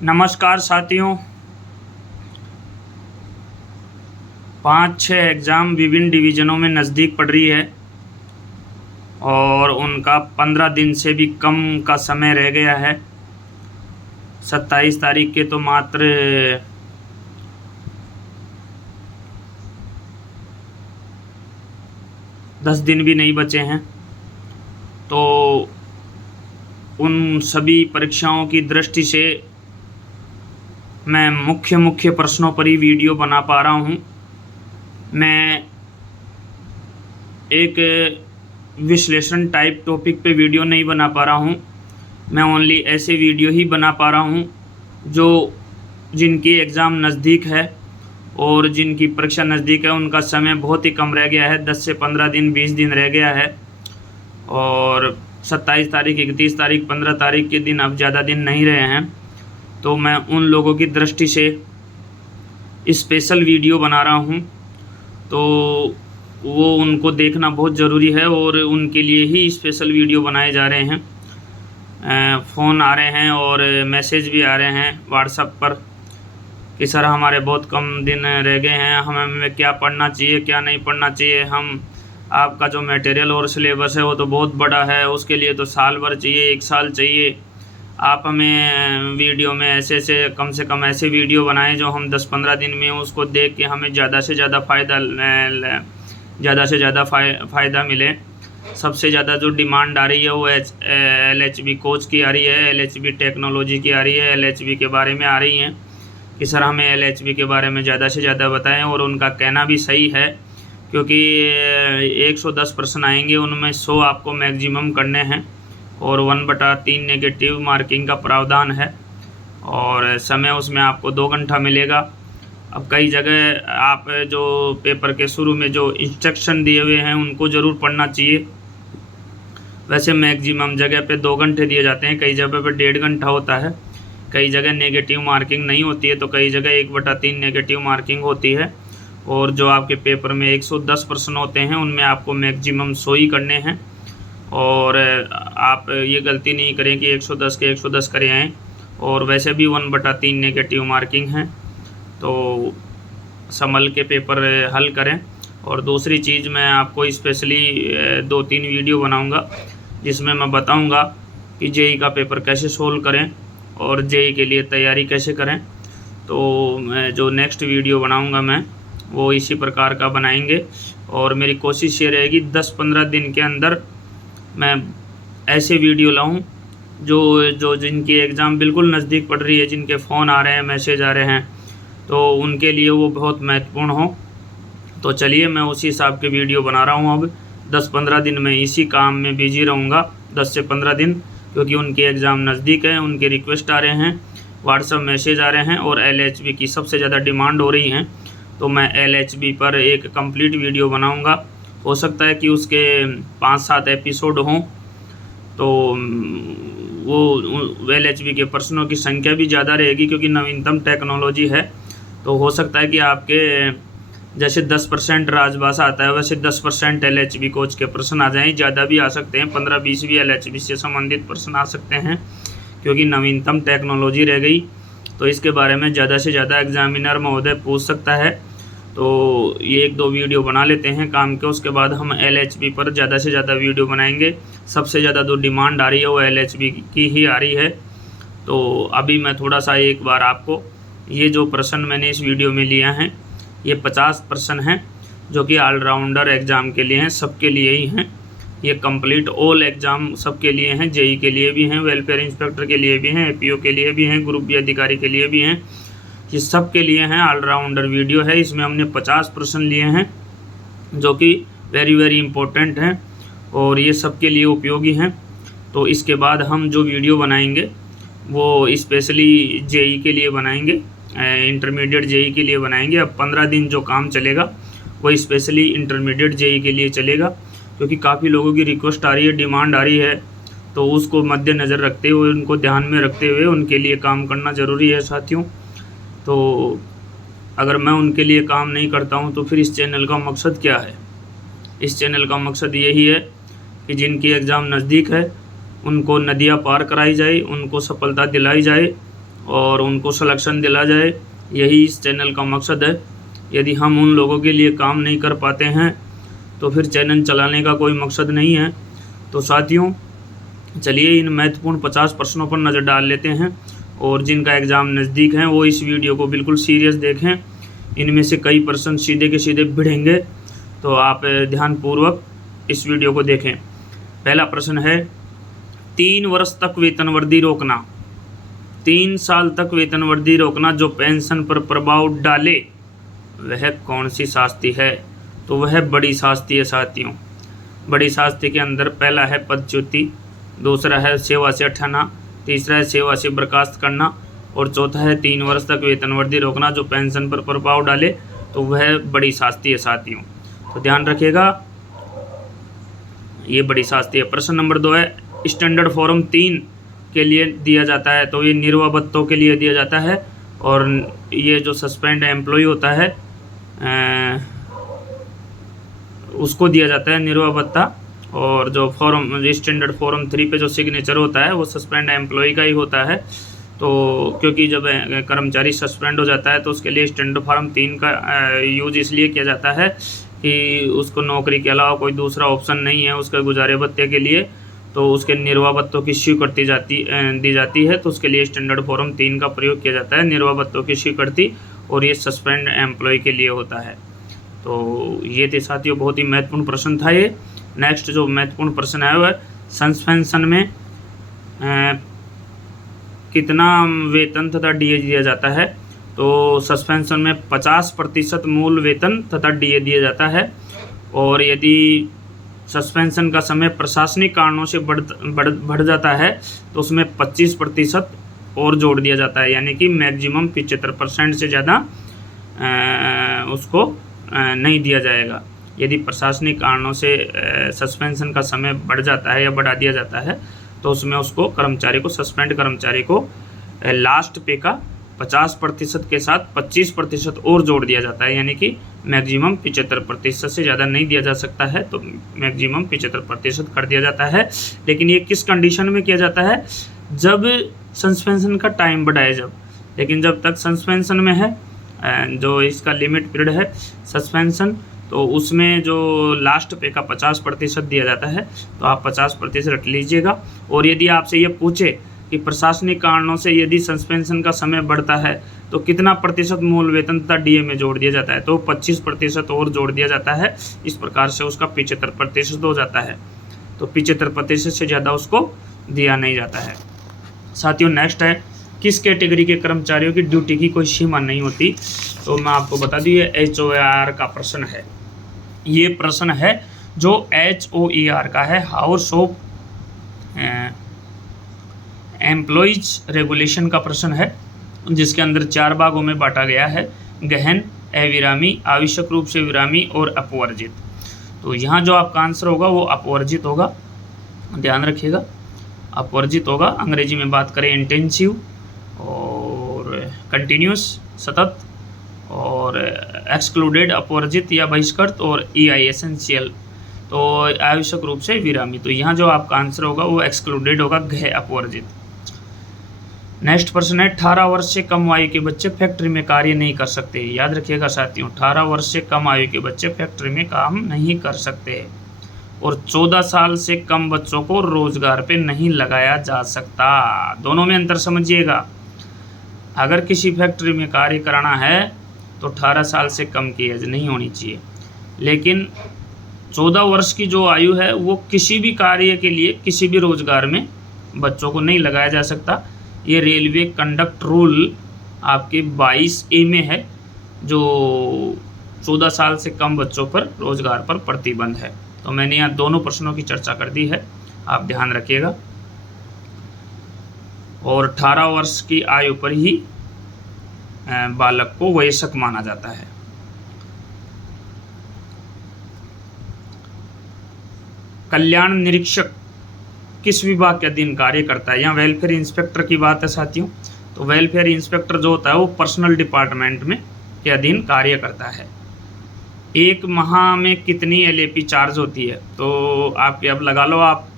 नमस्कार साथियों। 5-6 एग्ज़ाम विभिन्न डिवीज़नों में नज़दीक पड़ रही है और उनका 15 दिन से भी कम का समय रह गया है। 27 तारीख के तो मात्र 10 दिन भी नहीं बचे हैं। तो उन सभी परीक्षाओं की दृष्टि से मैं मुख्य प्रश्नों पर ही वीडियो बना पा रहा हूँ। मैं एक विश्लेषण टाइप टॉपिक पे वीडियो नहीं बना पा रहा हूँ। मैं ओनली ऐसे वीडियो ही बना पा रहा हूँ जो जिनकी एग्ज़ाम नज़दीक है और जिनकी परीक्षा नज़दीक है, उनका समय बहुत ही कम रह गया है। 10 से 15 दिन 20 दिन रह गया है और 27 तारीख 31 तारीख 15 तारीख के दिन अब ज़्यादा दिन नहीं रहे हैं। तो मैं उन लोगों की दृष्टि से स्पेशल वीडियो बना रहा हूँ। तो वो उनको देखना बहुत ज़रूरी है और उनके लिए ही स्पेशल वीडियो बनाए जा रहे हैं। फ़ोन आ रहे हैं और मैसेज भी आ रहे हैं व्हाट्सएप पर कि सर हमारे बहुत कम दिन रह गए हैं, हमें क्या पढ़ना चाहिए क्या नहीं पढ़ना चाहिए। हम आपका जो मटेरियल और सिलेबस है वो तो बहुत बड़ा है, उसके लिए तो साल भर चाहिए, 1 साल चाहिए। आप हमें वीडियो में ऐसे कम से कम ऐसे वीडियो बनाएं जो हम 10-15 दिन में उसको देख के हमें ज़्यादा से ज़्यादा फ़ायदा मिले। सबसे ज़्यादा जो डिमांड आ रही है वो LHB कोच की आ रही है, LHB टेक्नोलॉजी की आ रही है, LHB के बारे में आ रही हैं कि सर हमें LHB के बारे में ज़्यादा से ज़्यादा बताएं। और उनका कहना भी सही है क्योंकि 110 प्रश्न आएंगे, उनमें 100 आपको मैक्सिमम करने हैं और 1/3 नेगेटिव मार्किंग का प्रावधान है और समय उसमें आपको 2 घंटा मिलेगा। अब कई जगह आप जो पेपर के शुरू में जो इंस्ट्रक्शन दिए हुए हैं उनको ज़रूर पढ़ना चाहिए। वैसे मैक्सिमम जगह पे 2 घंटे दिए जाते हैं, कई जगह पे 1.5 घंटा होता है। कई जगह नेगेटिव मार्किंग नहीं होती है तो कई जगह 1/3 नेगेटिव मार्किंग होती है। और जो आपके पेपर में 110 प्रश्न होते हैं उनमें आपको मैक्सिमम 100 ही करने हैं। और आप ये गलती नहीं करें कि 110 के 110 करे आएँ। और वैसे भी 1/3 नेगेटिव मार्किंग है तो संभल के पेपर हल करें। और दूसरी चीज़ मैं आपको स्पेशली 2-3 वीडियो बनाऊंगा जिसमें मैं बताऊंगा कि जेई का पेपर कैसे सोल्व करें और जेई के लिए तैयारी कैसे करें। तो मैं जो नेक्स्ट वीडियो बनाऊंगा मैं वो इसी प्रकार का बनाएंगे और मेरी कोशिश ये रहेगी 10-15 दिन के अंदर मैं ऐसे वीडियो लाऊं जो जिनकी एग्ज़ाम बिल्कुल नज़दीक पड़ रही है, जिनके फ़ोन आ रहे हैं, मैसेज आ रहे हैं, तो उनके लिए वो बहुत महत्वपूर्ण हो। तो चलिए मैं उसी हिसाब के वीडियो बना रहा हूँ। अब 10-15 दिन में इसी काम में बिजी रहूँगा, 10 से 15 दिन, क्योंकि उनके एग्ज़ाम नज़दीक है, उनके रिक्वेस्ट आ रहे हैं, व्हाट्सएप मैसेज आ रहे हैं और LHB की सबसे ज़्यादा डिमांड हो रही है। तो मैं LHB पर एक कंप्लीट वीडियो बनाऊँगा। हो सकता है कि उसके 5-7 एपिसोड हों तो वो LHB के प्रश्नों की संख्या भी ज़्यादा रहेगी क्योंकि नवीनतम टेक्नोलॉजी है। तो हो सकता है कि आपके जैसे 10% राजभाषा आता है वैसे 10% LHB कोच के प्रश्न आ जाएं, ज़्यादा भी आ सकते हैं, 15-20 भी LHB से संबंधित प्रश्न आ सकते हैं क्योंकि नवीनतम टेक्नोलॉजी रह गई। तो इसके बारे में ज़्यादा से ज़्यादा एग्जामिनर महोदय पूछ सकता है। तो ये 1-2 वीडियो बना लेते हैं काम के, उसके बाद हम LHB पर ज़्यादा से ज़्यादा वीडियो बनाएंगे। सबसे ज़्यादा जो डिमांड आ रही है वो LHB की ही आ रही है। तो अभी मैं थोड़ा सा एक बार आपको ये जो प्रश्न मैंने इस वीडियो में लिया है ये 50 प्रश्न हैं जो कि ऑलराउंडर एग्ज़ाम के लिए हैं, सबके लिए ही हैं। ये कंप्लीट ऑल एग्ज़ाम सबके लिए हैं, जेई के लिए भी हैं, वेलफेयर इंस्पेक्टर के लिए भी हैं, APO के लिए भी हैं, ग्रुप बी अधिकारी के लिए भी हैं, ये सब के लिए हैं। ऑलराउंडर वीडियो है, इसमें हमने 50 प्रश्न लिए हैं जो कि वेरी इंपॉर्टेंट हैं और ये सबके लिए उपयोगी हैं। तो इसके बाद हम जो वीडियो बनाएंगे वो स्पेशली जेई के लिए बनाएंगे, इंटरमीडिएट जेई के लिए बनाएंगे। अब 15 दिन जो काम चलेगा वो स्पेशली इंटरमीडिएट जेई के लिए चलेगा क्योंकि काफ़ी लोगों की रिक्वेस्ट आ रही है, डिमांड आ रही है। तो उसको मद्देनज़र रखते हुए, उनको ध्यान में रखते हुए उनके लिए काम करना ज़रूरी है साथियों। तो अगर मैं उनके लिए काम नहीं करता हूं तो फिर इस चैनल का मकसद क्या है? इस चैनल का मकसद यही है कि जिनकी एग्ज़ाम नज़दीक है उनको नदियां पार कराई जाए, उनको सफलता दिलाई जाए और उनको सिलेक्शन दिला जाए, यही इस चैनल का मकसद है। यदि हम उन लोगों के लिए काम नहीं कर पाते हैं तो फिर चैनल चलाने का कोई मकसद नहीं है। तो साथियों, चलिए इन महत्वपूर्ण 50 प्रश्नों पर नज़र डाल लेते हैं, और जिनका एग्ज़ाम नज़दीक हैं वो इस वीडियो को बिल्कुल सीरियस देखें। इनमें से कई प्रश्न सीधे के सीधे भिड़ेंगे, तो आप ध्यानपूर्वक इस वीडियो को देखें। पहला प्रश्न है, 3 वर्ष तक वेतनवृद्धि रोकना, 3 साल तक वेतनवृद्धि रोकना जो पेंशन पर प्रभाव डाले, वह कौन सी शास्ति है? तो वह बड़ी शास्ति है साथियों। बड़ी शास्ति के अंदर पहला है पदच्युति, दूसरा है सेवा से हटाना, तीसरा है सेवा से बर्खास्त करना, और चौथा है 3 वर्ष तक वेतनवृद्धि रोकना जो पेंशन पर प्रभाव डाले, तो वह बड़ी शास्ति है साथियों। तो ध्यान रखिएगा, ये बड़ी शास्ति है। प्रश्न नंबर 2 है, स्टैंडर्ड फॉर्म 3 के लिए दिया जाता है, तो ये निर्वाह भत्तों के लिए दिया जाता है, और ये जो सस्पेंड एम्प्लॉय होता है उसको दिया जाता है निर्वाह भत्ता, और जो फॉर्म स्टैंडर्ड फॉर्म 3 पे जो सिग्नेचर होता है वो सस्पेंड एम्प्लॉय का ही होता है। तो क्योंकि जब कर्मचारी सस्पेंड हो जाता है तो उसके लिए स्टैंडर्ड फॉर्म 3 का यूज इसलिए किया जाता है कि उसको नौकरी के अलावा कोई दूसरा ऑप्शन नहीं है उसके गुजारे भत्ते के लिए, तो उसके निर्वाह भत्तों की स्वीकृति दी जाती है, तो उसके लिए स्टैंडर्ड फॉर्म 3 का प्रयोग किया जाता है, निर्वाह भत्तों की स्वीकृति, और ये सस्पेंड एम्प्लॉय के लिए होता है। तो ये थे साथियों बहुत ही महत्वपूर्ण प्रश्न था ये। नेक्स्ट जो महत्वपूर्ण प्रश्न है वह सस्पेंशन में कितना वेतन तथा डीए दिया जाता है? तो सस्पेंशन में 50% मूल वेतन तथा डीए दिया जाता है, और यदि सस्पेंशन का समय प्रशासनिक कारणों से बढ़ जाता है तो उसमें 25% और जोड़ दिया जाता है, यानी कि मैक्सिमम 75% से ज़्यादा उसको नहीं दिया जाएगा। यदि प्रशासनिक कारणों से सस्पेंशन का समय बढ़ जाता है या बढ़ा दिया जाता है तो उसमें उसको कर्मचारी को सस्पेंड कर्मचारी को लास्ट पे का 50% के साथ 25% और जोड़ दिया जाता है, यानी कि मैक्सिमम 75% से ज़्यादा नहीं दिया जा सकता है, तो मैक्सिमम 75% कर दिया जाता है। लेकिन ये किस कंडीशन में किया जाता है? जब सस्पेंशन का टाइम बढ़ाए जब। लेकिन जब तक सस्पेंशन में है, जो इसका लिमिट पीरियड है सस्पेंशन, तो उसमें जो लास्ट पे का 50% दिया जाता है, तो आप 50% रख लीजिएगा। और यदि आपसे ये पूछे कि प्रशासनिक कारणों से यदि सस्पेंशन का समय बढ़ता है तो कितना प्रतिशत मूल वेतन तथा डीए में जोड़ दिया जाता है, तो 25% और जोड़ दिया जाता है। इस प्रकार से उसका 75% हो जाता है, तो 75% से ज़्यादा उसको दिया नहीं जाता है। साथियों, नेक्स्ट है, किस कैटेगरी के कर्मचारियों की ड्यूटी की कोई सीमा नहीं होती? तो मैं आपको बता दूँ, ये HOAR का प्रश्न है। ये प्रश्न है जो HOAR का है, हाउस ऑफ एम्प्लॉइज रेगुलेशन का प्रश्न है, जिसके अंदर 4 भागों में बांटा गया है, गहन, अविरामी, आवश्यक रूप से विरामी और अपवर्जित। तो यहाँ जो आपका आंसर होगा वो अपवर्जित होगा, ध्यान रखिएगा, अपवर्जित होगा। अंग्रेजी में बात करें इंटेंसिव और कंटिन्यूस सतत, और एक्सक्लूडेड अपवर्जित या बहिष्कृत, और EI एसेंशियल, तो आवश्यक रूप से विरामी। तो यहाँ जो आपका आंसर होगा वो एक्सक्लूडेड होगा, गह अपवर्जित। नेक्स्ट प्रश्न है, 18 वर्ष से कम आयु के बच्चे फैक्ट्री में कार्य नहीं कर सकते। याद रखिएगा साथियों, 18 वर्ष से कम आयु के बच्चे फैक्ट्री में काम नहीं कर सकते, और 14 साल से कम बच्चों को रोजगार पे नहीं लगाया जा सकता। दोनों में अंतर समझिएगा। अगर किसी फैक्ट्री में कार्य कराना है तो 18 साल से कम की एज नहीं होनी चाहिए, लेकिन 14 वर्ष की जो आयु है वो किसी भी कार्य के लिए किसी भी रोजगार में बच्चों को नहीं लगाया जा सकता। ये रेलवे कंडक्ट रूल आपके 22A में है, जो 14 साल से कम बच्चों पर रोजगार पर प्रतिबंध है। तो मैंने यहाँ दोनों प्रश्नों की चर्चा कर दी है, आप ध्यान रखिएगा। और 18 वर्ष की आयु पर ही बालक को वयस्क माना जाता है। कल्याण निरीक्षक किस विभाग के अधीन कार्य करता है? यहाँ वेलफेयर इंस्पेक्टर की बात है साथियों। तो वेलफेयर इंस्पेक्टर जो होता है वो पर्सनल डिपार्टमेंट में के अधीन कार्य करता है। एक माह में कितनी LAP चार्ज होती है? तो आप अब लगा लो, आप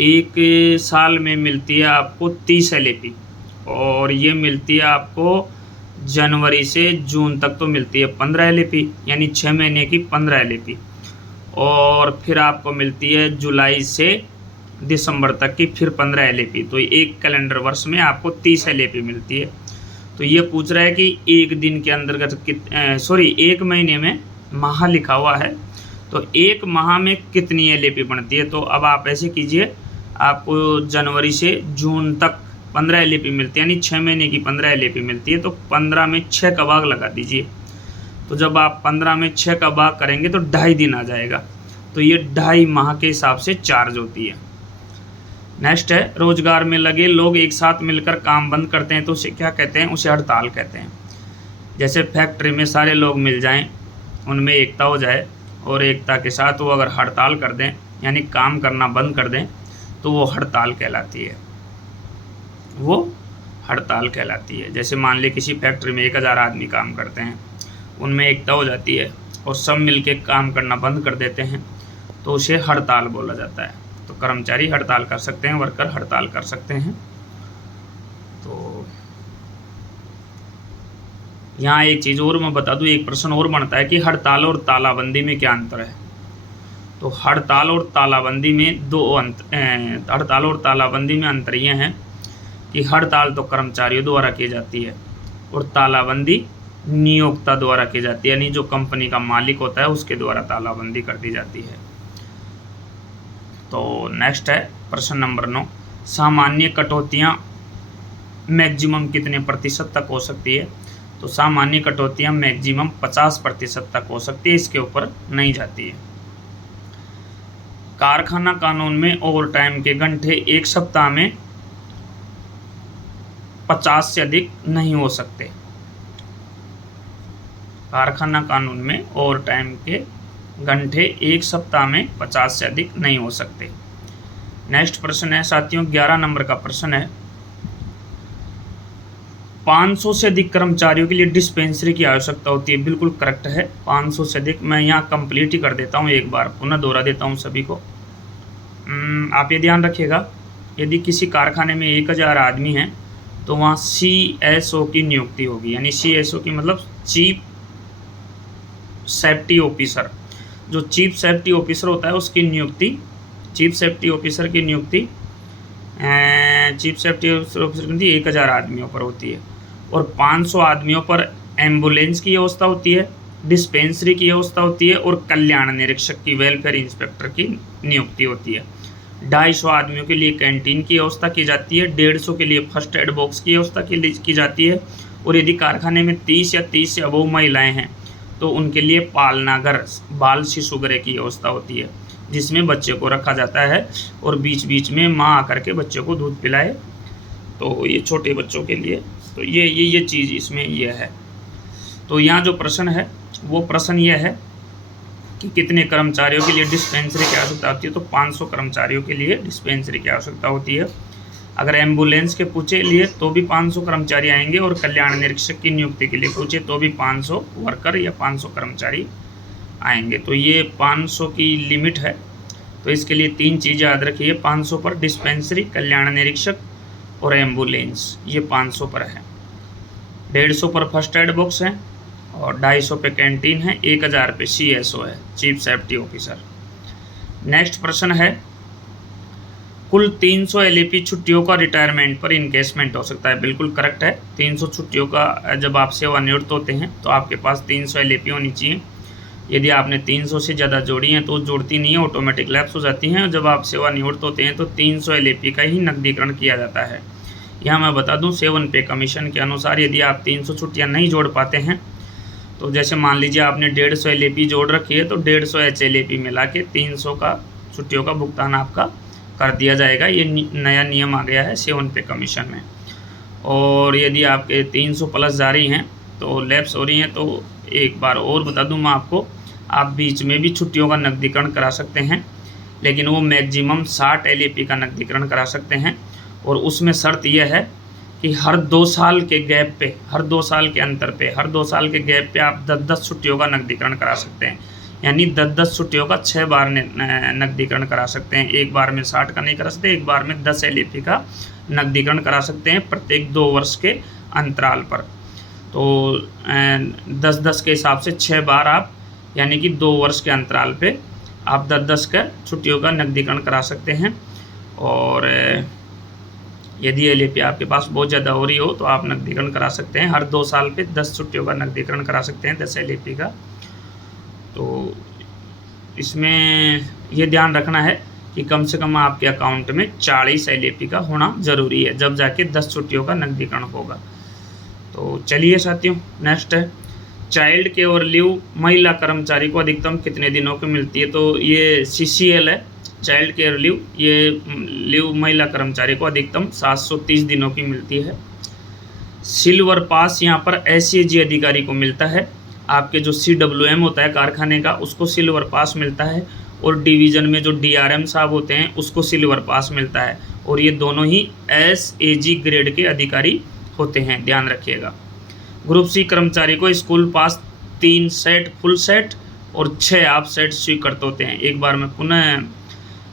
1 साल में मिलती है आपको 30 LAP, और ये मिलती है आपको जनवरी से जून तक तो मिलती है 15 LAP, यानी 6 महीने की 15 LAP। और फिर आपको मिलती है जुलाई से दिसंबर तक की फिर 15 LAP। तो एक कैलेंडर वर्ष में आपको 30 LAP मिलती है। तो ये पूछ रहा है कि एक दिन के अंतर्गत एक महीने में माह लिखा हुआ है, तो एक माह में कितनी LAP बनती है। तो अब आप ऐसे कीजिए, आपको जनवरी से जून तक 15 LAP मिलती है, यानी 6 महीने की 15 LAP मिलती है। तो 15 में 6 का भाग लगा दीजिए। तो जब आप 15 में 6 का भाग करेंगे तो 2.5 दिन आ जाएगा। तो ये 2.5 माह के हिसाब से चार्ज होती है। नेक्स्ट है, रोजगार में लगे लोग एक साथ मिलकर काम बंद करते हैं तो उसे क्या कहते हैं, उसे हड़ताल कहते हैं। जैसे फैक्ट्री में सारे लोग मिल जाएं, उनमें एकता हो जाए, और एकता के साथ वो अगर हड़ताल कर दें, यानी काम करना बंद कर दें, तो वो हड़ताल कहलाती है, वो हड़ताल कहलाती है। जैसे मान ली किसी फैक्ट्री में 1000 आदमी काम करते हैं, उनमें एकता हो जाती है और सब मिलके काम करना बंद कर देते हैं, तो उसे हड़ताल बोला जाता है। तो कर्मचारी हड़ताल कर सकते हैं, वर्कर हड़ताल कर सकते हैं। तो यहाँ एक चीज़ और मैं बता दूँ, एक प्रश्न और बनता है कि हड़ताल और तालाबंदी में क्या अंतर है। तो हड़ताल और तालाबंदी में हड़ताल और तालाबंदी में अंतर ये है कि हड़ताल तो कर्मचारियों द्वारा की जाती है और तालाबंदी नियोक्ता द्वारा की जाती है, यानी जो कंपनी का मालिक होता है उसके द्वारा तालाबंदी कर दी जाती है। तो नेक्स्ट है प्रश्न नंबर 9, सामान्य कटौतियाँ मैक्सिमम कितने प्रतिशत तक हो सकती है। तो सामान्य कटौतियाँ मैक्सिमम 50% तक हो सकती है, इसके ऊपर नहीं जाती है। कारखाना कानून में ओवर टाइम के घंटे एक सप्ताह में 50 से अधिक नहीं हो सकते। कारखाना कानून में ओवर टाइम के घंटे एक सप्ताह में 50 से अधिक नहीं हो सकते। नेक्स्ट प्रश्न है साथियों, 11 नंबर का प्रश्न है, 500 से अधिक कर्मचारियों के लिए डिस्पेंसरी की आवश्यकता होती है। बिल्कुल करेक्ट है, 500 से अधिक। मैं यहाँ कंप्लीट ही कर देता हूँ, एक बार पुनः दोहरा देता हूँ सभी को। आप ये ध्यान रखिएगा, यदि किसी कारखाने में 1000 आदमी हैं तो वहाँ CSO की नियुक्ति होगी, यानी CSO की मतलब चीफ सेफ्टी ऑफिसर। जो चीफ सेफ्टी ऑफिसर होता है उसकी नियुक्ति, चीफ सेफ्टी ऑफिसर की नियुक्ति 1000 आदमियों पर होती है। और 500 आदमियों पर एम्बुलेंस की व्यवस्था होती है, डिस्पेंसरी की व्यवस्था होती है और कल्याण निरीक्षक की, वेलफेयर इंस्पेक्टर की नियुक्ति होती है। 250 आदमियों के लिए कैंटीन की व्यवस्था की जाती है, 150 के लिए फर्स्ट एड बॉक्स की व्यवस्था की जाती है। और यदि कारखाने में 30 या 30 से अबव महिलाएं हैं तो उनके लिए पालनाघर, बाल शिशु गृह की व्यवस्था होती है, जिसमें बच्चे को रखा जाता है और बीच बीच में माँ आकर के बच्चे को दूध पिलाए। तो ये छोटे बच्चों के लिए, तो ये चीज़ इसमें ये है। तो यहाँ जो प्रश्न है वो प्रश्न ये है कि कितने कर्मचारियों के लिए डिस्पेंसरी की आवश्यकता होती है। तो 500 कर्मचारियों के लिए डिस्पेंसरी की आवश्यकता होती है। अगर एम्बुलेंस के पूछे लिए तो भी 500 कर्मचारी आएंगे, और कल्याण निरीक्षक की नियुक्ति के लिए पूछे तो भी 500 वर्कर या 500 कर्मचारी आएंगे। तो ये 500 की लिमिट है। तो इसके लिए 3 चीज़ें याद रखिए, 500 पर डिस्पेंसरी, कल्याण निरीक्षक और एम्बुलेंस, ये 500 पर है। 150 पर फर्स्ट एड बॉक्स है और 250 पे कैंटीन है, 1000 पे CSO है, चीफ सेफ्टी ऑफिसर। नेक्स्ट प्रश्न है, कुल 300 LAP छुट्टियों का रिटायरमेंट पर इनकेसमेंट हो सकता है। बिल्कुल करेक्ट है, 300 छुट्टियों का जब आप सेवानिवृत्त होते हैं तो आपके पास 300 LAP होनी चाहिए। यदि आपने 300 से ज़्यादा जोड़ी हैं तो जोड़ती नहीं है, ऑटोमेटिक लैप्स हो जाती हैं। और जब आप सेवानिवृत्त होते हैं तो 300 LAP का ही नकदीकरण किया जाता है। यहाँ मैं बता दूँ, 7 पे कमीशन के अनुसार यदि आप 300 छुट्टियाँ नहीं जोड़ पाते हैं, तो जैसे मान लीजिए आपने 150 LAP जोड़ रखी है, तो 150 HLAP मिला के 300 का छुट्टियों का भुगतान आपका कर दिया जाएगा। ये नया नियम आ गया है 7 पे कमीशन में। और यदि आपके 300 प्लस जारी हैं तो लैप्स हो रही हैं, तो एक बार और बता दूं मैं आपको, आप बीच में भी छुट्टियों का नकदीकरण करा सकते हैं, लेकिन वो मैक्सिमम 60 LAP का नकदीकरण करा सकते हैं। और उसमें शर्त यह है कि हर 2 साल के गैप पे, हर 2 साल के अंतर पे, हर 2 साल के गैप पे आप 10-10 छुट्टियों का नकदीकरण करा सकते हैं। यानी 10-10 छुट्टियों का 6 बार नकदीकरण करा सकते हैं। एक बार में 60 का नहीं करा सकते, एक बार में 10 LAP का नकदीकरण करा सकते हैं प्रत्येक 2 वर्ष के अंतराल पर। तो 10-10 के हिसाब से 6 बार आप, यानी कि 2 वर्ष के अंतराल पे आप 10-10 का छुट्टियों का नकदीकरण करा सकते हैं। और यदि LAP आपके पास बहुत ज़्यादा हो रही हो तो आप नकदीकरण करा सकते हैं। हर 2 साल पे 10 छुट्टियों का नकदीकरण करा सकते हैं, 10 LAP का। तो इसमें ये ध्यान रखना है कि कम से कम आपके अकाउंट में 40 LAP का होना ज़रूरी है, जब जाके 10 छुट्टियों का नकदीकरण होगा। तो चलिए साथियों, नेक्स्ट है चाइल्ड केयर लीव महिला कर्मचारी को अधिकतम कितने दिनों की मिलती है। तो ये CCL है, चाइल्ड केयर लीव। ये लीव महिला कर्मचारी को अधिकतम 730 दिनों की मिलती है। सिल्वर पास यहाँ पर SAG अधिकारी को मिलता है। आपके जो CWM होता है कारखाने का, उसको सिल्वर पास मिलता है, और डिवीज़न में जो DRM साहब होते हैं उसको सिल्वर पास मिलता है। और ये दोनों ही SAG ग्रेड के अधिकारी होते हैं, ध्यान रखिएगा। ग्रुप C कर्मचारी को स्कूल पास 3 सेट फुल सेट और 6 हाफ सेट स्वीकृत होते हैं। एक बार मैं पुनः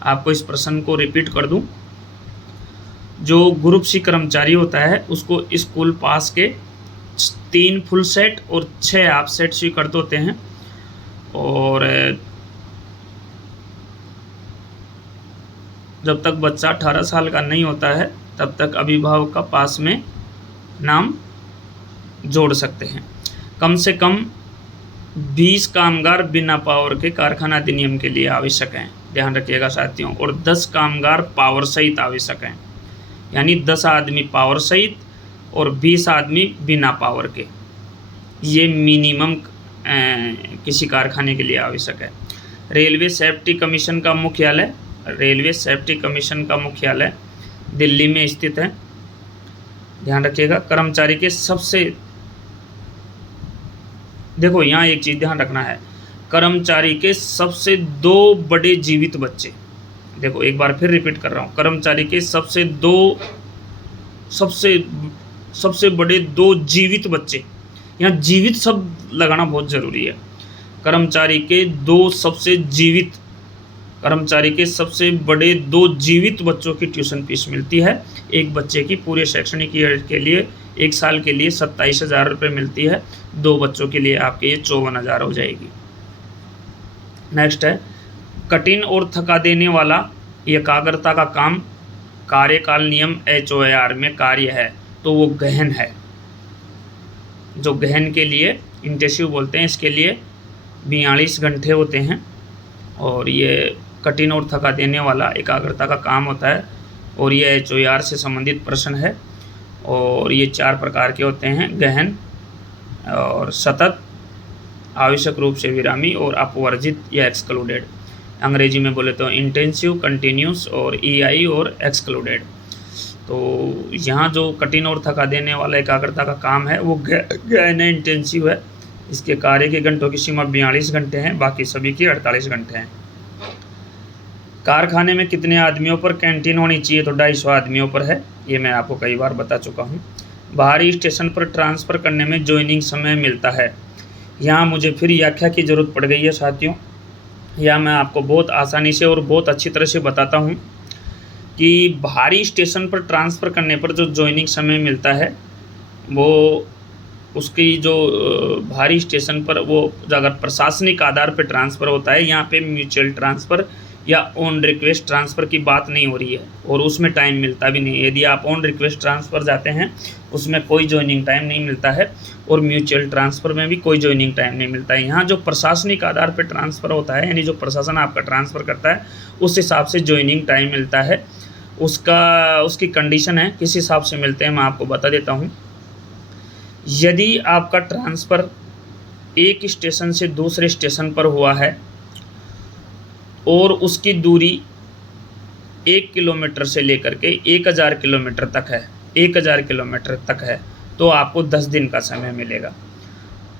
आपको इस प्रश्न को रिपीट कर दूं। जो ग्रुप C कर्मचारी होता है उसको स्कूल पास के 3 फुल सेट और 6 हाफ सेट स्वीकृत होते हैं। और जब तक बच्चा 18 साल का नहीं होता है तब तक अभिभावक का पास में नाम जोड़ सकते हैं। कम से कम 20 कामगार बिना पावर के कारखाना अधिनियम के लिए आवश्यक हैं, ध्यान रखिएगा साथियों। और 10 कामगार पावर सहित आवश्यक हैं, यानी 10 आदमी पावर सहित और 20 आदमी बिना पावर के, ये मिनिमम किसी कारखाने के लिए आवश्यक है। रेलवे सेफ्टी कमीशन का मुख्यालय, रेलवे सेफ्टी कमीशन का मुख्यालय दिल्ली में स्थित है, ध्यान रखिएगा। कर्मचारी के सबसे, देखो यहाँ एक चीज़ ध्यान रखना है, कर्मचारी के सबसे 2 बड़े जीवित बच्चे, देखो एक बार फिर रिपीट कर रहा हूँ, कर्मचारी के सबसे बड़े 2 जीवित बच्चे, यहाँ जीवित शब्द लगाना बहुत ज़रूरी है। कर्मचारी के 2 कर्मचारी के सबसे बड़े 2 जीवित बच्चों की ट्यूशन फीस मिलती है। एक बच्चे की पूरे शैक्षणिक ईयर के लिए 1 साल के लिए 27,000 रुपये मिलती है, 2 बच्चों के लिए आपके ये 54,000 हो जाएगी। नेक्स्ट है कठिन और थका देने वाला एकाग्रता का काम कार्यकाल नियम HOAR में कार्य है, तो वो गहन है। जो गहन के लिए इंटेंसिव बोलते हैं, इसके लिए 42 घंटे होते हैं। और ये कठिन और थका देने वाला एकाग्रता का काम होता है, और ये HOAR से संबंधित प्रश्न है। और ये 4 प्रकार के होते हैं, गहन और सतत, आवश्यक रूप से विरामी और अपवर्जित या एक्सक्लूडेड। अंग्रेजी में बोले तो इंटेंसिव, कंटिन्यूस और EI और एक्सक्लूडेड। तो यहाँ जो कठिन और थका देने वाला एकाग्रता का काम है वो गहन इंटेंसिव है। इसके कार्य के घंटों की सीमा 42 घंटे हैं, बाकी सभी की 48 घंटे हैं। कारखाने में कितने आदमियों पर कैंटीन होनी चाहिए, तो 250 आदमियों पर है, ये मैं आपको कई बार बता चुका हूँ। बाहरी स्टेशन पर ट्रांसफ़र करने में ज्वाइनिंग समय मिलता है। यहाँ मुझे फिर व्याख्या की ज़रूरत पड़ गई है साथियों। यहाँ मैं आपको बहुत आसानी से और बहुत अच्छी तरह से बताता हूँ कि बाहरी स्टेशन पर ट्रांसफ़र करने पर जो ज्वाइनिंग समय मिलता है वो उसकी जो बाहरी स्टेशन पर वो अगर प्रशासनिक आधार पर ट्रांसफ़र होता है, यहाँ पे म्यूचुअल ट्रांसफ़र या ऑन रिक्वेस्ट ट्रांसफ़र की बात नहीं हो रही है, और उसमें टाइम मिलता भी नहीं है। यदि आप ऑन रिक्वेस्ट ट्रांसफ़र जाते हैं उसमें कोई ज्वाइनिंग टाइम नहीं मिलता है, और म्यूचुअल ट्रांसफ़र में भी कोई ज्वाइनिंग टाइम नहीं मिलता है। यहाँ जो प्रशासनिक आधार पर ट्रांसफ़र होता है, यानी जो प्रशासन आपका ट्रांसफ़र करता है उस हिसाब से ज्वाइनिंग टाइम मिलता है। उसकी कंडीशन है, किस हिसाब से मिलते हैं मैं आपको बता देता हूँ। यदि आपका ट्रांसफ़र एक स्टेशन से दूसरे स्टेशन पर हुआ है और उसकी दूरी 1 किलोमीटर से लेकर के 1000 किलोमीटर तक है, 1000 किलोमीटर तक है, तो आपको 10 दिन का समय मिलेगा।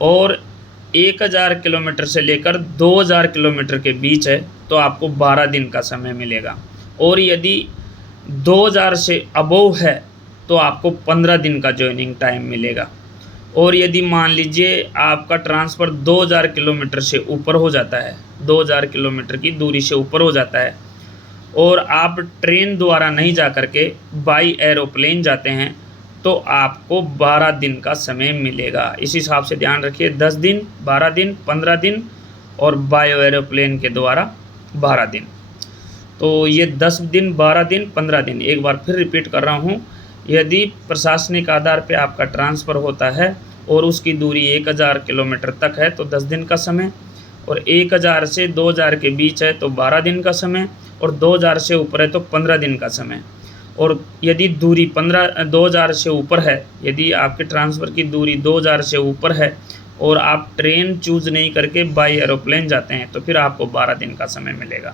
और 1000 किलोमीटर से लेकर 2000 किलोमीटर के बीच है तो आपको 12 दिन का समय मिलेगा। और यदि 2000 से अबोव है तो आपको 15 दिन का ज्वाइनिंग टाइम मिलेगा। और यदि मान लीजिए आपका ट्रांसफ़र 2000 किलोमीटर से ऊपर हो जाता है 2000 किलोमीटर की दूरी से ऊपर हो जाता है। और आप ट्रेन द्वारा नहीं जा करके बाई एरोप्लेन जाते हैं तो आपको 12 दिन का समय मिलेगा। इस हिसाब से ध्यान रखिए, 10 दिन, 12 दिन, 15 दिन और बायो एरोप्लेन के द्वारा 12 दिन। तो ये 10 दिन, 12 दिन, 15 दिन, एक बार फिर रिपीट कर रहा हूँ। यदि प्रशासनिक आधार पे आपका ट्रांसफ़र होता है और उसकी दूरी 1000 किलोमीटर तक है तो 10 दिन का समय, और 1000 से 2000 के बीच है तो 12 दिन का समय, और 2000 से ऊपर है तो 15 दिन का समय। और यदि दूरी 2000 से ऊपर है, यदि आपके ट्रांसफ़र की दूरी 2000 से ऊपर है और आप ट्रेन चूज़ नहीं करके बाई एरोप्लेन जाते हैं तो फिर आपको 12 दिन का समय मिलेगा।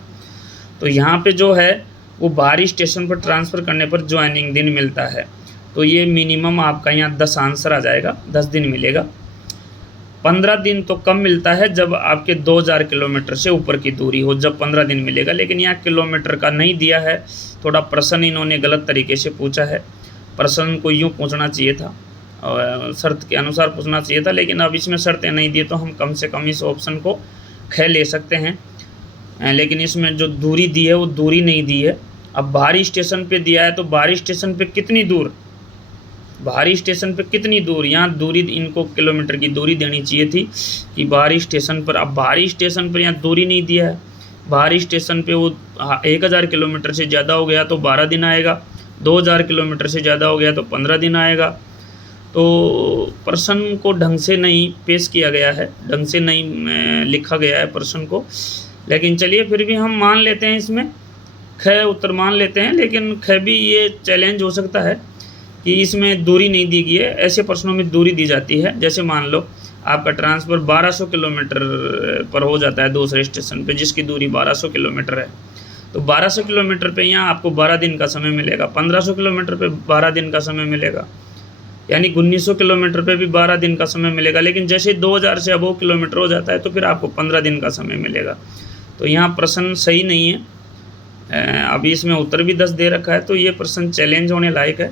तो यहाँ पे जो है वो बाहरी स्टेशन पर ट्रांसफ़र करने पर ज्वाइनिंग दिन मिलता है। तो ये मिनिमम आपका यहाँ 10 आंसर आ जाएगा, 10 दिन मिलेगा। 15 दिन तो कम मिलता है जब आपके 2000 किलोमीटर से ऊपर की दूरी हो, जब 15 दिन मिलेगा। लेकिन यहाँ किलोमीटर का नहीं दिया है, थोड़ा प्रश्न इन्होंने गलत तरीके से पूछा है। प्रश्न को यूँ पूछना चाहिए था और शर्त के अनुसार पूछना चाहिए था, लेकिन अब इसमें शर्तें नहीं दी तो हम कम से कम इस ऑप्शन को ख ले सकते हैं। लेकिन इसमें जो दूरी दी है वो दूरी नहीं दी है। अब बाहरी स्टेशन पे दिया है तो बाहरी स्टेशन पे कितनी दूर, बाहरी स्टेशन पे कितनी दूर, यहाँ दूरी इनको किलोमीटर की दूरी देनी चाहिए थी कि बाहरी स्टेशन पर। अब बाहरी स्टेशन पर यहाँ दूरी नहीं दिया है। बाहरी स्टेशन पे वो 1000 किलोमीटर से ज़्यादा हो गया तो 12 दिन आएगा, 2000 किलोमीटर से ज़्यादा हो गया तो 15 दिन आएगा। तो प्रश्न को ढंग से नहीं पेश किया गया है, ढंग से नहीं लिखा गया है प्रश्न को। लेकिन चलिए फिर भी हम मान लेते हैं, इसमें ख उत्तर मान लेते हैं। लेकिन ख भी ये चैलेंज हो सकता है कि इसमें दूरी नहीं दी गई है। ऐसे प्रश्नों में दूरी दी जाती है, जैसे मान लो आपका ट्रांसफ़र 1200 किलोमीटर पर हो जाता है दूसरे स्टेशन पे, जिसकी दूरी 1200 किलोमीटर है। तो 1200 किलोमीटर पे यहाँ आपको 12 दिन का समय मिलेगा, 1500 किलोमीटर पे 12 दिन का समय मिलेगा, यानी 1900 किलोमीटर पे भी 12 दिन का समय मिलेगा। लेकिन जैसे 2000 से अबोव किलोमीटर हो जाता है तो फिर आपको 15 दिन का समय मिलेगा। तो यहाँ प्रश्न सही नहीं है। अभी इसमें उत्तर भी 10 दे रखा है, तो ये प्रश्न चैलेंज होने लायक है,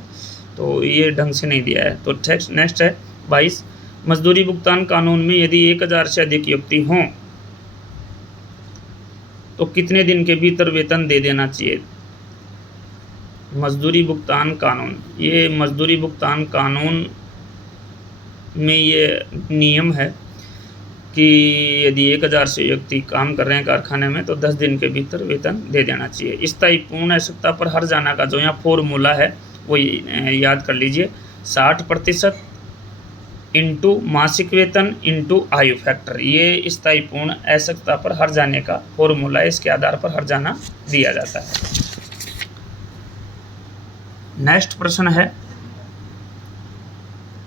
तो ये ढंग से नहीं दिया है। तो नेक्स्ट है 22, मजदूरी भुगतान कानून में यदि 1000 से अधिक व्यक्ति हों तो कितने दिन के भीतर वेतन दे देना चाहिए। मजदूरी भुगतान कानून, ये मजदूरी भुगतान कानून में ये नियम है कि यदि 1000 से व्यक्ति काम कर रहे हैं कारखाने में तो 10 दिन के भीतर वेतन दे देना चाहिए। स्थायी पूर्ण आवश्यकता पर हर जाना का जो यहाँ फॉर्मूला है वो याद कर लीजिए, 60% इंटू मासिक वेतन इंटू आयु फैक्टर। ये स्थायी पूर्ण आवश्यकता पर हर जाने का फॉर्मूला है, इसके आधार पर हर जाना दिया जाता है। नेक्स्ट प्रश्न है,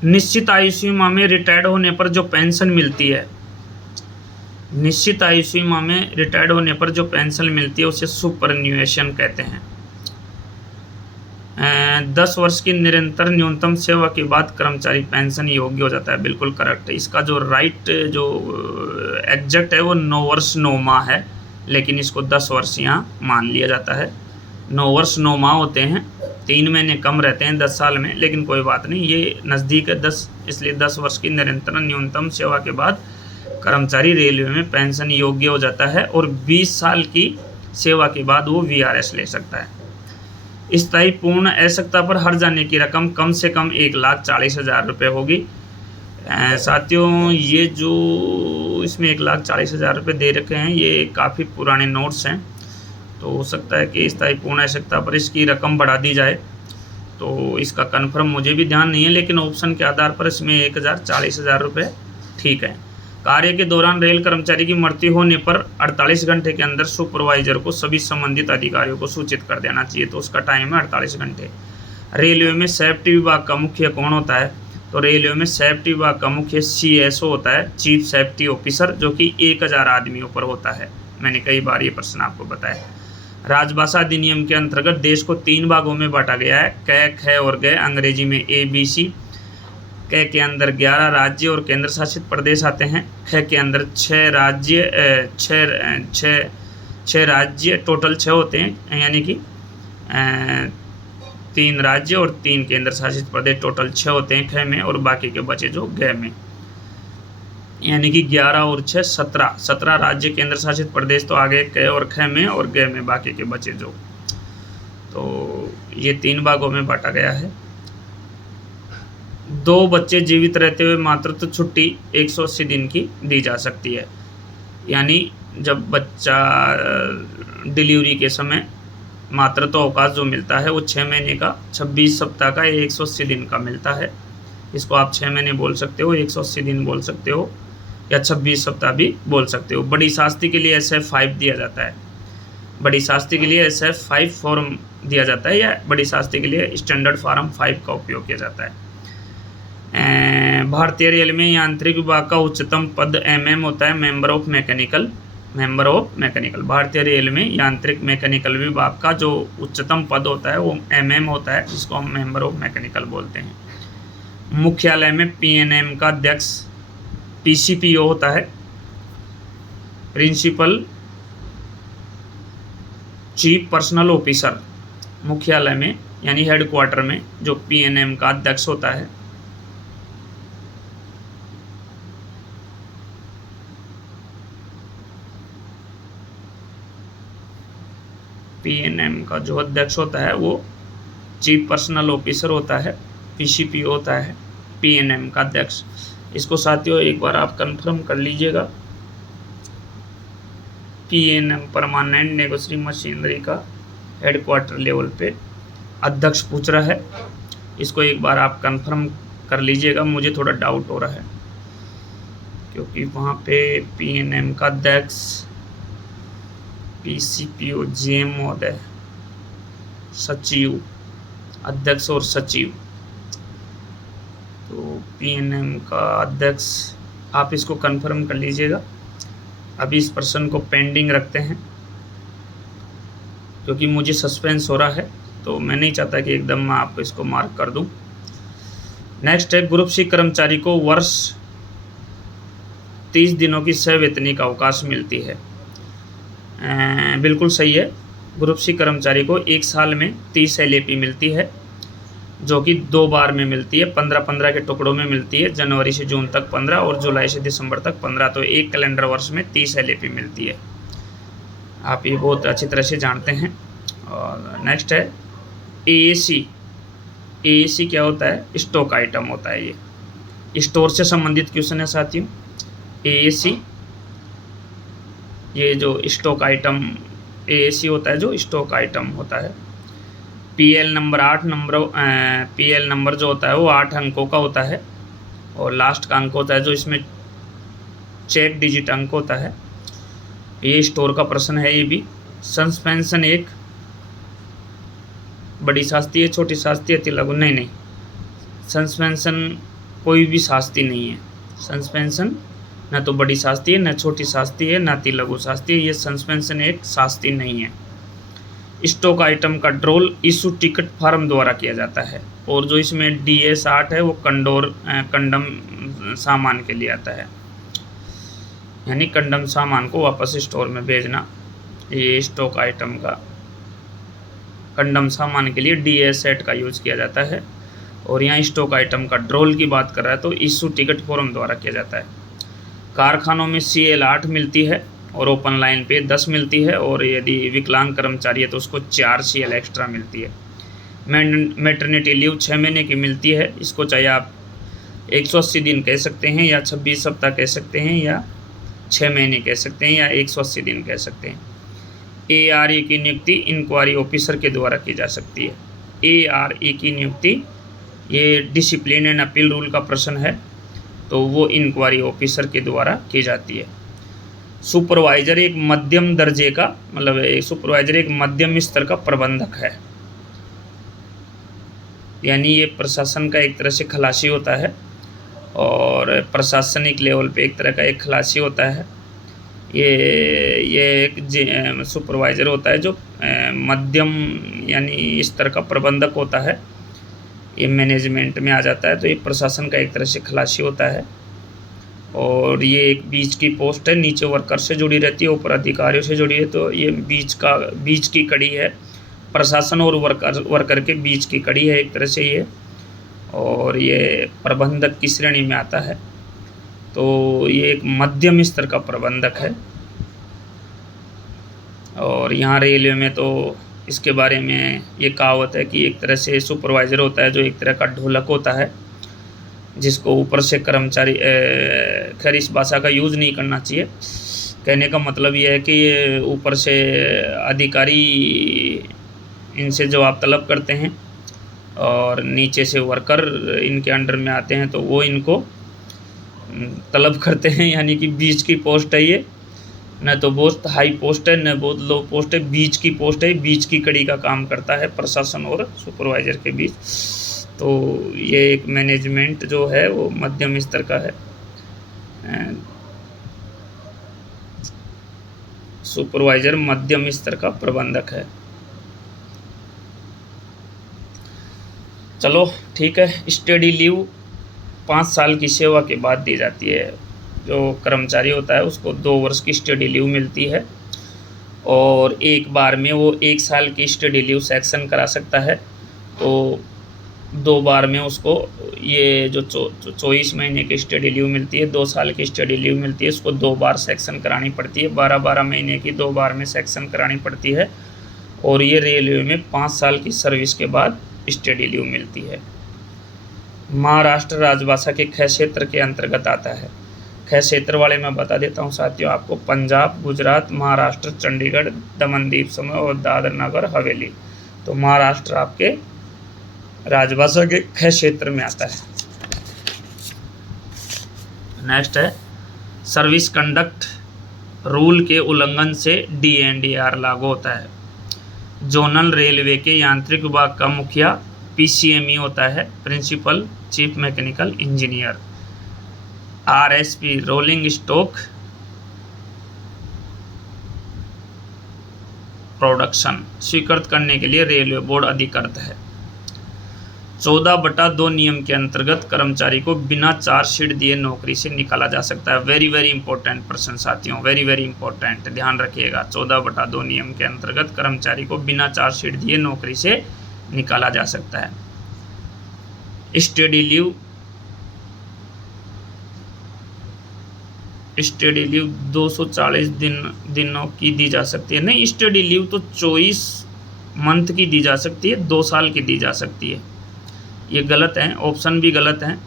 निश्चित आयु सीमा में रिटायर्ड होने पर जो पेंशन मिलती है, निश्चित आयु सीमा में रिटायर्ड होने पर जो पेंशन मिलती है उसे सुपरन्यूएशन कहते हैं। 10 वर्ष की निरंतर न्यूनतम सेवा के बाद कर्मचारी पेंशन योग्य हो जाता है। बिल्कुल करेक्ट है। इसका जो राइट जो एग्जैक्ट है वो 9 वर्ष 9 माह है, लेकिन इसको 10 वर्ष यहाँ मान लिया जाता है। 9 वर्ष 9 माह होते हैं, 3 महीने कम रहते हैं 10 साल में, लेकिन कोई बात नहीं, ये नज़दीक है 10, इसलिए 10 वर्ष की निरंतर न्यूनतम सेवा के बाद कर्मचारी रेलवे में पेंशन योग्य हो जाता है और 20 साल की सेवा के बाद वो VRS ले सकता है। स्थायी पूर्ण आवश्यकता पर हर जाने की रकम कम से कम 1,40,000 रुपये होगी। साथियों, ये जो इसमें 1,40,000 रुपये दे रखे हैं ये काफ़ी पुराने नोट्स हैं, तो हो सकता है कि स्थायी पूर्ण आवश्यकता पर इसकी रकम बढ़ा दी जाए। तो इसका कन्फर्म मुझे भी ध्यान नहीं है, लेकिन ऑप्शन के आधार पर इसमें 1,40,000 रुपये ठीक है। कार्य के दौरान रेल कर्मचारी की मृत्यु होने पर 48 घंटे के अंदर सुपरवाइजर को सभी संबंधित अधिकारियों को सूचित कर देना चाहिए, तो उसका टाइम है 48 घंटे। रेलवे में सेफ्टी विभाग का मुख्य कौन होता है, तो रेलवे में सेफ्टी विभाग का मुख्य CSO होता है, चीफ सेफ्टी ऑफिसर, जो कि 1000 आदमियों पर होता है। मैंने कई बार ये प्रश्न आपको बताया। राजभाषा अधिनियम के अंतर्गत देश को 3 भागों में बांटा गया है, क, ख और ग, अंग्रेजी में ABC। क के अंदर 11 राज्य और केंद्र शासित प्रदेश आते हैं। ख के अंदर 6 राज्य टोटल 6 होते हैं, यानी कि 3 राज्य और 3 केंद्र शासित प्रदेश टोटल 6 होते हैं ख में, और बाकी के बचे जो ग में। यानी कि 11 और 6 17, 17 राज्य केंद्र शासित प्रदेश तो आगे क और ख में और ग में बाकी के बचे जो। तो ये 3 भागों में बांटा गया है। 2 बच्चे जीवित रहते हुए मातृत्व छुट्टी 180 दिन की दी जा सकती है। यानी जब बच्चा डिलीवरी के समय मातृत्व अवकाश जो मिलता है वो 6 महीने का 26 सप्ताह का 180 दिन का मिलता है। इसको आप 6 महीने बोल सकते हो, 180 दिन बोल सकते हो, या 26 सप्ताह भी बोल सकते हो। बड़ी शास्त्री के लिए SF5 दिया जाता है। बड़ी शास्त्री के लिए SF5 फॉर्म दिया जाता है, या बड़ी शास्त्री के लिए स्टैंडर्ड फॉर्म 5 का उपयोग किया जाता है। भारतीय रेल में यांत्रिक विभाग का उच्चतम पद MM होता है, member of mechanical. Member of mechanical भारतीय रेल में यांत्रिक मैकेनिकल विभाग का जो उच्चतम पद होता है वो MM होता है, जिसको हम मेंबर ऑफ मैकेनिकल बोलते हैं। मुख्यालय में PNM का अध्यक्ष PCPO होता है, प्रिंसिपल चीफ पर्सनल ऑफिसर। मुख्यालय में यानी हेडक्वार्टर में जो PNM का अध्यक्ष होता है, PNM का जो अध्यक्ष होता है वो चीफ पर्सनल ऑफिसर होता है, PCPO होता है PNM का अध्यक्ष। इसको साथियों एक बार आप कंफर्म कर लीजिएगा। PNM परमानेंट नेगोशिएटिंग मशीनरी का हेडक्वार्टर लेवल पे अध्यक्ष पूछ रहा है, इसको एक बार आप कंफर्म कर लीजिएगा। मुझे थोड़ा डाउट हो रहा है क्योंकि वहाँ पे PNM का अध्यक्ष PCPO GM महोदय, सचिव, अध्यक्ष और सचिव। तो PNM का अध्यक्ष आप इसको कंफर्म कर लीजिएगा। अभी इस प्रश्न को पेंडिंग रखते हैं क्योंकि मुझे सस्पेंस हो रहा है, तो मैं नहीं चाहता कि एकदम मैं आपको इसको मार्क कर दूं। नेक्स्ट है, ग्रुप C कर्मचारी को वर्ष 30 दिनों की सवेतनिक अवकाश मिलती है। बिल्कुल सही है। ग्रुप C कर्मचारी को एक साल में 30 LAP मिलती है, जो कि 2 बार में मिलती है, 15-15 के टुकड़ों में मिलती है। जनवरी से जून तक 15 और जुलाई से दिसंबर तक 15, तो एक कैलेंडर वर्ष में 30 LAP मिलती है। आप ये बहुत अच्छी तरह से जानते हैं। और नेक्स्ट है AAC। AAC क्या होता है? स्टॉक आइटम होता है। ये स्टोर से संबंधित क्वेश्चन है साथियों। AAC ये जो स्टॉक आइटम AAC होता है, जो स्टॉक आइटम होता है। PL number 8 number PL number जो होता है वो 8 अंकों का होता है, और लास्ट का अंक होता है जो इसमें 6 डिजिट अंक होता है। ये स्टोर का प्रश्न है। ये भी सस्पेंशन एक बड़ी शास्ती है, छोटी शास्ती है, अति लघु? नहीं, सस्पेंशन कोई भी शास्ती नहीं है। सस्पेंशन न तो बड़ी शास्ती है, न छोटी शास्ती है, न अति लघु शास्ती है। ये सस्पेंशन एक शास्ती नहीं है। स्टॉक आइटम का ड्रोल इशू टिकट फार्म द्वारा किया जाता है, और जो इसमें DS 8 है वो कंडम सामान के लिए आता है, यानी कंडम सामान को वापस स्टोर में भेजना। ये स्टॉक आइटम का कंडम सामान के लिए DS 8 का यूज किया जाता है। और यहाँ स्टॉक आइटम का ड्रोल की बात कर रहा है तो इशू टिकट फॉर्म द्वारा किया जाता है। कारखानों में CL 8 मिलती है और ओपन लाइन पे 10 मिलती है, और यदि विकलांग कर्मचारी है तो उसको 4 CL एक्स्ट्रा मिलती है। मैटरनिटी लीव 6 महीने की मिलती है। इसको चाहे आप 180 दिन कह सकते हैं, या 26 सप्ताह कह सकते हैं, या 6 महीने कह सकते हैं, या 180 दिन कह सकते हैं। ARE की नियुक्ति इंक्वायरी ऑफिसर के द्वारा की जा सकती है। ARE की नियुक्ति ये डिसिप्लिन एंड अपील रूल का प्रश्न है, तो वो इंक्वायरी ऑफिसर के द्वारा की जाती है। सुपरवाइजर एक मध्यम दर्जे का, मतलब सुपरवाइजर एक मध्यम स्तर का प्रबंधक है, यानी ये प्रशासन का एक तरह से खलासी होता है, और प्रशासनिक लेवल पे एक तरह का एक खलासी होता है। ये एक सुपरवाइजर होता है जो मध्यम यानी स्तर का प्रबंधक होता है। ये मैनेजमेंट में आ जाता है, तो ये प्रशासन का एक तरह से खलासी होता है। और ये एक बीच की पोस्ट है, नीचे वर्कर से जुड़ी रहती है, ऊपर अधिकारियों से जुड़ी है। तो ये बीच की कड़ी है, प्रशासन और वर्कर के बीच की कड़ी है एक तरह से ये, और ये प्रबंधक की श्रेणी में आता है। तो ये एक मध्यम स्तर का प्रबंधक है। और यहाँ रेलवे में तो इसके बारे में ये कहावत है कि एक तरह से सुपरवाइज़र होता है जो एक तरह का ढोलक होता है, जिसको ऊपर से कर्मचारी, खैर इस भाषा का यूज़ नहीं करना चाहिए। कहने का मतलब ये है कि ये ऊपर से अधिकारी इनसे जवाब तलब करते हैं और नीचे से वर्कर इनके अंडर में आते हैं, तो वो इनको तलब करते हैं। यानी कि बीच की पोस्ट है ये, न तो बहुत हाई पोस्ट है न बहुत लो पोस्ट है, बीच की पोस्ट है, बीच की कड़ी का काम करता है प्रशासन और सुपरवाइज़र के बीच। तो ये एक मैनेजमेंट जो है वो मध्यम स्तर का है। सुपरवाइज़र मध्यम स्तर का प्रबंधक है। चलो ठीक है। स्टडी लीव 5 साल की सेवा के बाद दी जाती है। जो कर्मचारी होता है उसको 2 वर्ष की स्टडी लीव मिलती है और एक बार में वो 1 साल की स्टडी लीव सेक्शन करा सकता है। तो 2 बार में उसको ये जो 24 महीने की स्टडी लीव मिलती है, 2 साल की स्टडी लीव मिलती है, उसको 2 बार सेक्शन करानी पड़ती है। 12-12 महीने की 2 बार में सेक्शन करानी पड़ती है। और ये रेलवे में 5 साल की सर्विस के बाद स्टडी लीव मिलती है। महाराष्ट्र राजभाषा के ख क्षेत्र के अंतर्गत आता है। ख क्षेत्र वाले मैं बता देता हूँ साथियों आपको, पंजाब, गुजरात, महाराष्ट्र, चंडीगढ़, दमन दीव समूह और दादर नगर हवेली। तो महाराष्ट्र आपके राजभाषा के ख क्षेत्र में आता है। नेक्स्ट है सर्विस कंडक्ट रूल के उल्लंघन से DNDR लागू होता है। जोनल रेलवे के यांत्रिक विभाग का मुखिया PCME होता है, principal chief mechanical engineer. RSP rolling stock production स्वीकृत करने के लिए रेलवे बोर्ड अधिकृत है। 14/2 नियम के अंतर्गत कर्मचारी को बिना चार्जशीट दिए नौकरी से निकाला जा सकता है। वेरी वेरी इंपॉर्टेंट प्रश्न साथियों, वेरी वेरी इंपॉर्टेंट, ध्यान रखिएगा। 14/2 नियम के अंतर्गत कर्मचारी को बिना चार्जशीट दिए नौकरी से निकाला जा सकता है। स्टडी लीव 240 दिनों की दी जा सकती है। नहीं, स्टडी लीव तो 24 मंथ की दी जा सकती है, 2 साल की दी जा सकती है। ये गलत है, ऑप्शन भी गलत है।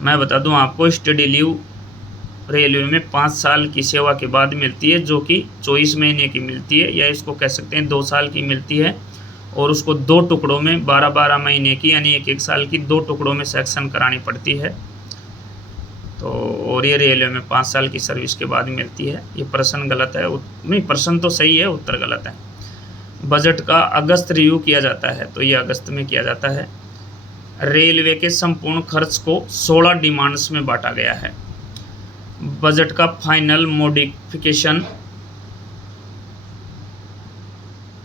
मैं बता दूं आपको, स्टडी लीव रेलवे में 5 साल की सेवा के बाद मिलती है, जो कि 24 महीने की मिलती है, या इसको कह सकते हैं 2 साल की मिलती है। और उसको 2 टुकड़ों में 12-12 महीने की यानी 1-1 साल की 2 टुकड़ों में सेक्शन करानी पड़ती है। तो और ये रेलवे में 5 साल की सर्विस के बाद मिलती है। ये प्रश्न गलत है, नहीं प्रश्न तो सही है, उत्तर गलत है। बजट का अगस्त रिव्यू किया जाता है, तो ये अगस्त में किया जाता है। रेलवे के संपूर्ण खर्च को 16 डिमांड्स में बांटा गया है। बजट का फाइनल मॉडिफिकेशन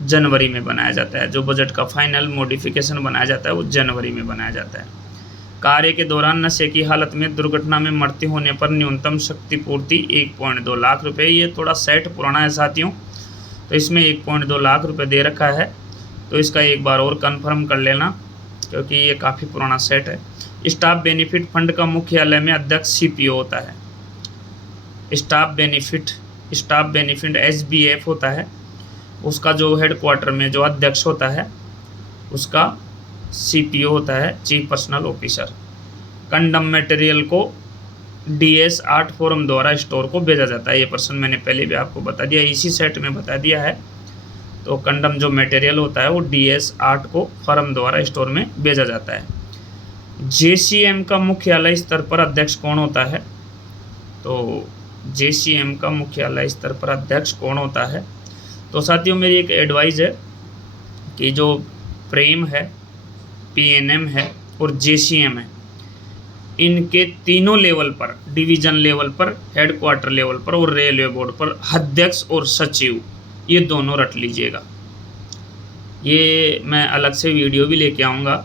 जनवरी में बनाया जाता है। जो बजट का फाइनल मॉडिफिकेशन बनाया जाता है वो जनवरी में बनाया जाता है। कार्य के दौरान नशे की हालत में दुर्घटना में मृत्यु होने पर न्यूनतम क्षतिपूर्ति 1.2 लाख रुपए। ये थोड़ा सेट पुराना है साथियों, तो इसमें 1.2 लाख रुपए दे रखा है, तो इसका एक बार और कंफर्म कर लेना क्योंकि ये काफ़ी पुराना सेट है। स्टाफ बेनिफिट फंड का मुख्यालय में अध्यक्ष CPO होता है। स्टाफ बेनिफिट SBF होता है, उसका जो हेडक्वार्टर में जो अध्यक्ष होता है उसका CPO होता है, chief personnel officer. Condemn material को DS8 फोरम द्वारा स्टोर को भेजा जाता है। ये प्रश्न मैंने पहले भी आपको बता दिया, इसी सेट में बता दिया है। तो कंडम जो मटेरियल होता है वो DS8 को फर्म द्वारा स्टोर में भेजा जाता है। JCM का मुख्यालय स्तर पर अध्यक्ष कौन होता है? तो JCM का मुख्यालय स्तर पर अध्यक्ष कौन होता है? तो साथियों मेरी एक एडवाइस है कि जो प्रेम है, PNM है और JCM है, इनके तीनों लेवल पर, डिवीज़न लेवल पर, हेडक्वार्टर लेवल पर और रेलवे बोर्ड पर अध्यक्ष और सचिव ये दोनों रट लीजिएगा। ये मैं अलग से वीडियो भी लेके आऊँगा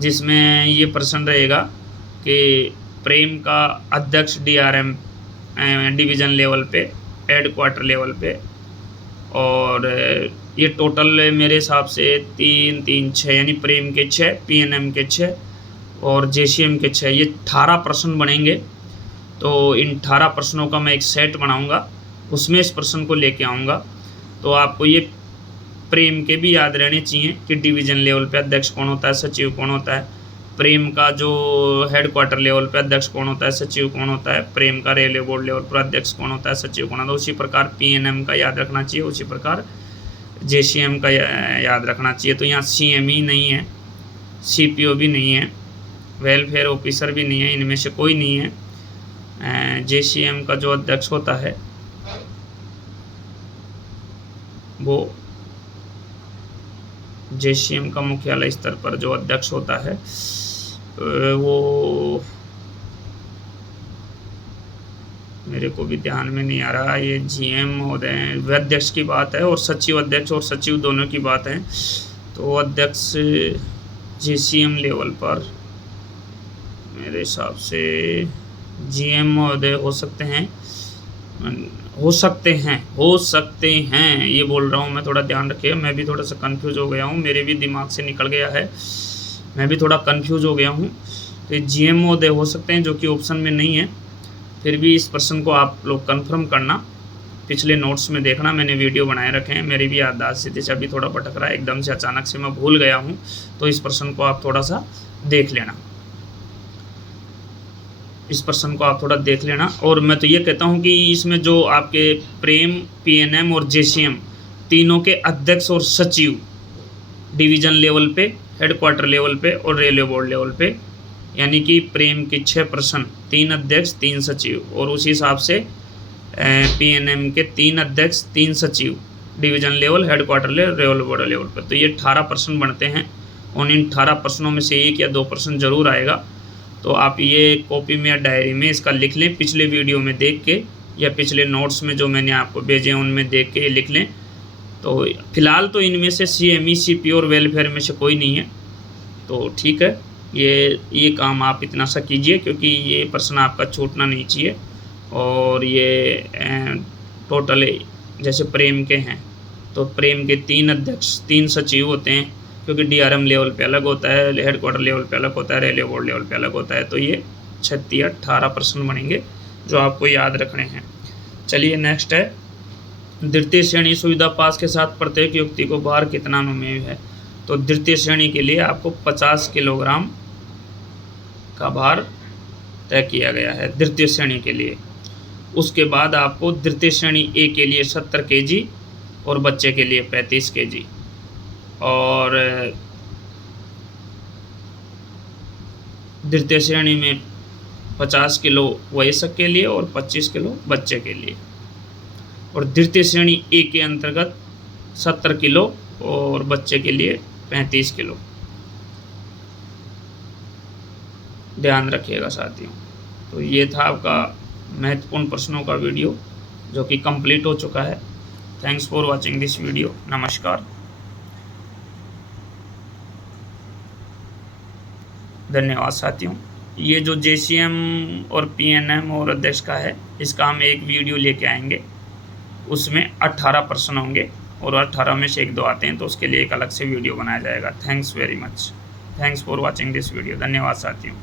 जिसमें ये प्रश्न रहेगा कि प्रेम का अध्यक्ष DRM डिवीज़न लेवल पे, हेडक्वार्टर लेवल पे, और ये टोटल मेरे हिसाब से 3-3-6 यानी प्रेम के 6, PNM के 6 और JCM के 6, ये 18 प्रश्न बनेंगे। तो इन 18 प्रश्नों का मैं एक सेट बनाऊंगा, उसमें इस प्रश्न को लेके आऊँगा। तो आपको ये प्रेम के भी याद रहने चाहिए कि डिवीज़न लेवल पे अध्यक्ष कौन होता है, सचिव कौन होता है। प्रेम का जो हेडक्वार्टर लेवल पे अध्यक्ष कौन होता है, सचिव कौन होता है। प्रेम का रेलवे बोर्ड लेवल पर अध्यक्ष कौन होता है, सचिव कौन होता है। उसी प्रकार PNM का याद रखना चाहिए, उसी प्रकार JCM का याद रखना चाहिए। तो यहाँ CM ही नहीं है, CPO भी नहीं है, वेलफेयर ऑफिसर भी नहीं है, इनमें से कोई नहीं है। JCM का जो अध्यक्ष होता है वो JCM का मुख्यालय स्तर पर जो अध्यक्ष होता है वो मेरे को भी ध्यान में नहीं आ रहा। ये GM महोदय अध्यक्ष की बात है और सचिव अध्यक्ष और सचिव दोनों की बात है। तो अध्यक्ष JCM लेवल पर मेरे हिसाब से GM महोदय हो सकते हैं, ये बोल रहा हूँ मैं, थोड़ा ध्यान रखिए। मैं भी थोड़ा सा कंफ्यूज हो गया हूँ, मेरे भी दिमाग से निकल गया है, मैं भी थोड़ा कंफ्यूज हो गया हूँ। तो GM महोदय हो सकते हैं, जो कि ऑप्शन में नहीं है। फिर भी इस प्रश्न को आप लोग कंफर्म करना, पिछले नोट्स में देखना, मैंने वीडियो बनाए रखे हैं। मेरी भी याददाश्त से अभी थोड़ा भटक रहा है, एकदम से अचानक से मैं भूल गया हूँ। तो इस प्रश्न को आप थोड़ा सा देख लेना, इस प्रश्न को आप थोड़ा देख लेना। और मैं तो ये कहता हूँ कि इसमें जो आपके प्रेम, PNM और JCM तीनों के अध्यक्ष और सचिव डिवीज़न लेवल पे, हेडक्वार्टर लेवल पे और रेलवे बोर्ड लेवल पे, यानी कि प्रेम के 6 प्रश्न, 3 अध्यक्ष 3 सचिव, और उसी हिसाब से PNM के 3 अध्यक्ष 3 सचिव division level, headquarter level, railway board level पर। तो ये 18 प्रश्न बनते हैं और इन 18 प्रश्नों में से 1 या 2 प्रश्न जरूर आएगा। तो आप ये कॉपी में या डायरी में इसका लिख लें, पिछले वीडियो में देख के या पिछले नोट्स में जो मैंने आपको भेजे उनमें देख के लिख लें। तो फिलहाल तो इनमें से CME, CPO और वेलफेयर में से कोई नहीं है। तो ठीक है, ये काम आप इतना सा कीजिए, क्योंकि ये प्रश्न आपका छूटना नहीं चाहिए। और ये टोटल जैसे प्रेम के हैं तो प्रेम के 3 अध्यक्ष 3 सचिव होते हैं, क्योंकि DRM लेवल पे अलग होता है, हेडक्वार्टर लेवल पे अलग होता है, रेलवे बोर्ड लेवल पे अलग होता है। तो ये 36 या 18 प्रश्न बनेंगे जो आपको याद रखने हैं। चलिए नेक्स्ट है, द्वितीय श्रेणी सुविधा पास के साथ प्रत्येक व्यक्ति को भार कितना अनुमेय है। तो द्वितीय श्रेणी के लिए आपको 50 किलोग्राम का भार तय किया गया है द्वितीय श्रेणी के लिए। उसके बाद आपको द्वितीय श्रेणी A के लिए 70 kg और बच्चे के लिए 35 kg, और द्वितीय श्रेणी में 50 किलो वयस्क के लिए और 25 किलो बच्चे के लिए। और द्वितीय श्रेणी A के अंतर्गत 70 किलो और बच्चे के लिए 35 किलो। ध्यान रखिएगा साथियों। तो ये था आपका महत्वपूर्ण प्रश्नों का वीडियो, जो कि कंप्लीट हो चुका है। Thanks for watching this video. नमस्कार, धन्यवाद साथियों। ये जो JCM और PNM और अध्यक्ष का है, इसका हम एक वीडियो लेके आएंगे, उसमें 18 प्रश्न होंगे और 18 में से 1-2 आते हैं, तो उसके लिए एक अलग से वीडियो बनाया जाएगा। Thanks very much, thanks for watching this video. धन्यवाद साथियों।